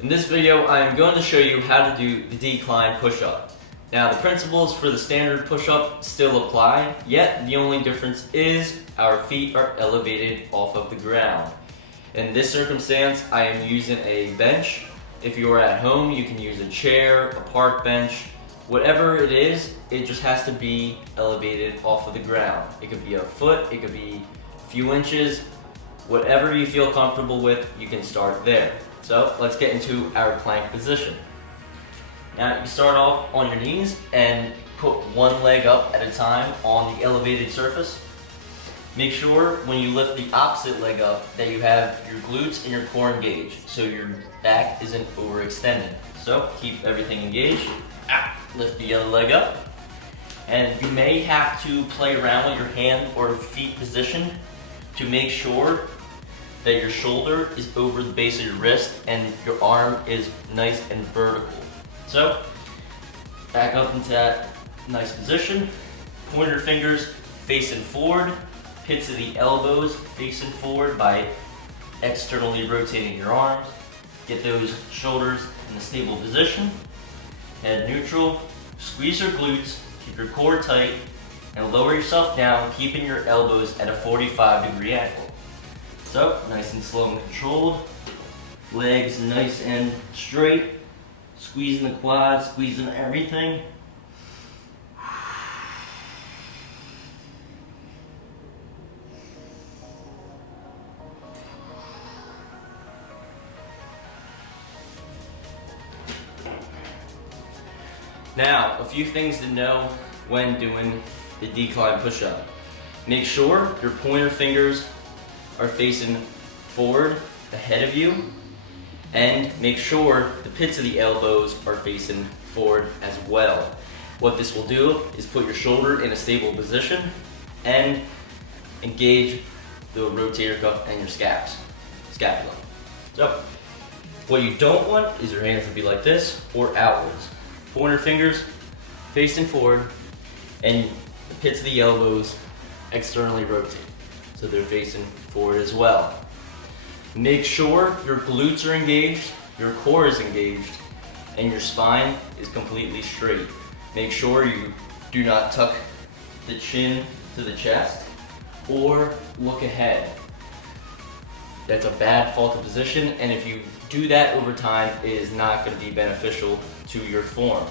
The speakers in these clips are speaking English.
In this video, I am going to show you how to do the decline push-up. Now, the principles for the standard push-up still apply, yet the only difference is our feet are elevated off of the ground. In this circumstance, I am using a bench. If you are at home, you can use a chair, a park bench, whatever it is, it just has to be elevated off of the ground. It could be a foot, it could be a few inches, whatever you feel comfortable with, you can start there. So let's get into our plank position. Now you start off on your knees and put one leg up at a time on the elevated surface. Make sure when you lift the opposite leg up that you have your glutes and your core engaged so your back isn't overextended. So keep everything engaged. Lift the other leg up. And you may have to play around with your hand or feet position to make sure that your shoulder is over the base of your wrist and your arm is nice and vertical. So, back up into that nice position. Pointer fingers facing forward, pits of the elbows facing forward by externally rotating your arms. Get those shoulders in a stable position. Head neutral, squeeze your glutes, keep your core tight, and lower yourself down, keeping your elbows at a 45-degree angle. So, nice and slow and controlled. Legs nice and straight. Squeezing the quads, squeezing everything. Now, a few things to know when doing the decline push-up. Make sure your pointer fingers are facing forward ahead of you, and make sure the pits of the elbows are facing forward as well. What this will do is put your shoulder in a stable position and engage the rotator cuff and your scapula. So, what you don't want is your hands to be like this or outwards. Pointer fingers facing forward and the pits of the elbows externally rotate, so they're facing forward as well. Make sure your glutes are engaged, your core is engaged, and your spine is completely straight. Make sure you do not tuck the chin to the chest or look ahead. That's a bad faulted position, and if you do that over time, it is not going to be beneficial to your form.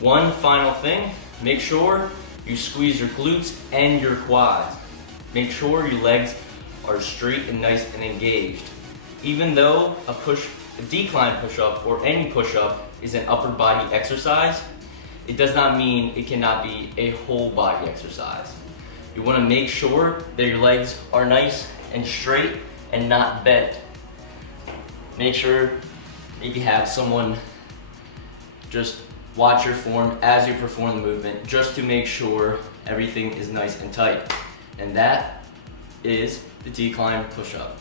One final thing, make sure you squeeze your glutes and your quads. Make sure your legs are straight and nice and engaged. Even though a decline push-up or any push-up is an upper body exercise, it does not mean it cannot be a whole body exercise. You want to make sure that your legs are nice and straight and not bent. Make sure maybe have someone just watch your form as you perform the movement, just to make sure everything is nice and tight. And that is the decline push-up.